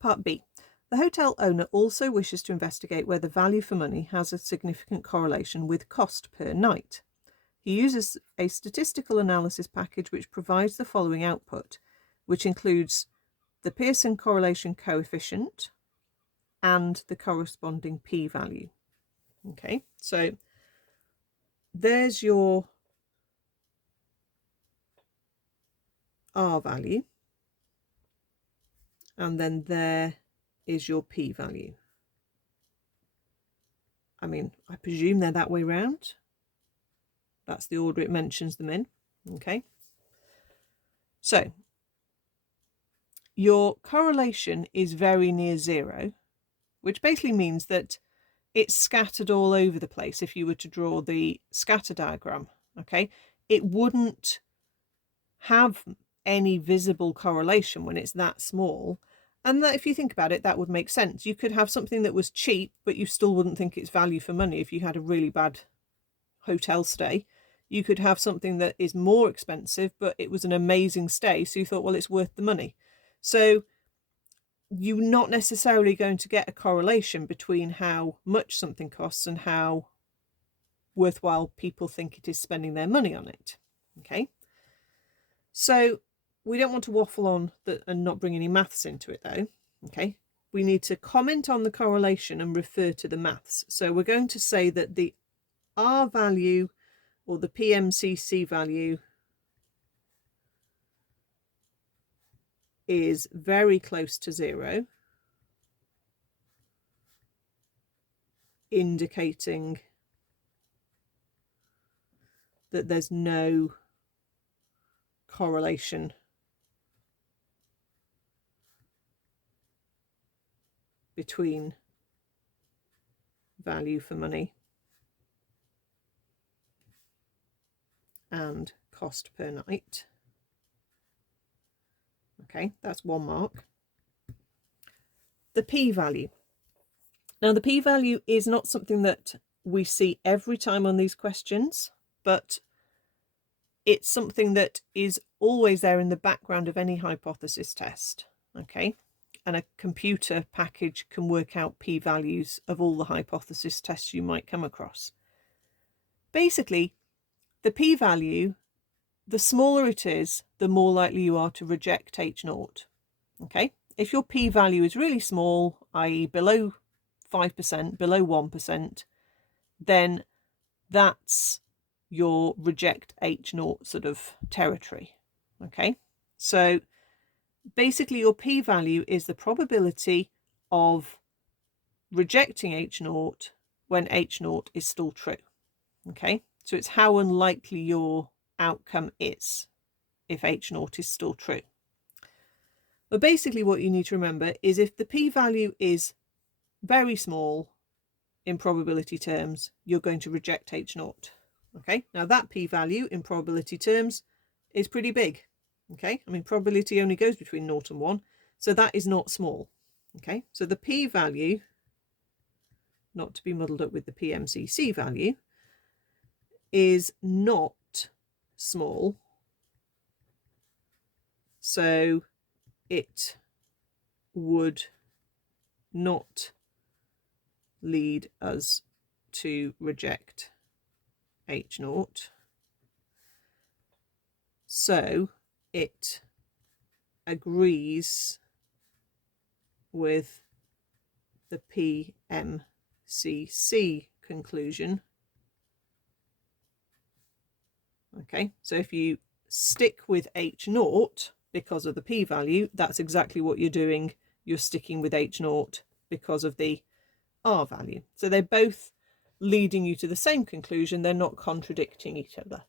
Part B. The hotel owner also wishes to investigate whether value for money has a significant correlation with cost per night. He uses a statistical analysis package which provides the following output, which includes the Pearson correlation coefficient and the corresponding p-value. Okay, so there's your R value, and then there is your p-value. I mean, I presume they're that way round. That's the order it mentions them in. Okay. So your correlation is very near zero, which basically means that it's scattered all over the place. If you were to draw the scatter diagram, okay, it wouldn't have any visible correlation when it's that small. And that, if you think about it, that would make sense. You could have something that was cheap, but you still wouldn't think it's value for money if you had a really bad hotel stay. You could have something that is more expensive, but it was an amazing stay, so you thought, well, it's worth the money. So you're not necessarily going to get a correlation between how much something costs and how worthwhile people think it is spending their money on it. Okay, so we don't want to waffle on that and not bring any maths into it though. Okay, we need to comment on the correlation and refer to the maths. So we're going to say that the R value or the PMCC value is very close to zero, indicating that there's no correlation between value for money and cost per night. Okay, that's one mark. The p-value. Now, the p-value is not something that we see every time on these questions, but it's something that is always there in the background of any hypothesis test. Okay, and a computer package can work out p-values of all the hypothesis tests you might come across. Basically, the p-value, the smaller it is, the more likely you are to reject H0. Okay, if your p-value is really small, i.e. below 5%, below 1%, then that's your reject H0 sort of territory. Okay, so basically your p-value is the probability of rejecting H0 when H0 is still true. Okay, so it's how unlikely your outcome is if H0 is still true. But basically what you need to remember is if the p-value is very small in probability terms, you're going to reject H0. Okay, now that p-value in probability terms is pretty big. Okay, I mean, probability only goes between 0 and 1, so that is not small. Okay, so the p-value, not to be muddled up with the PMCC value, is not small, so it would not lead us to reject H0. So it agrees with the PMCC conclusion. Okay, so if you stick with H0 because of the p-value, that's exactly what you're doing. You're sticking with H0 because of the R value. So they're both leading you to the same conclusion. They're not contradicting each other.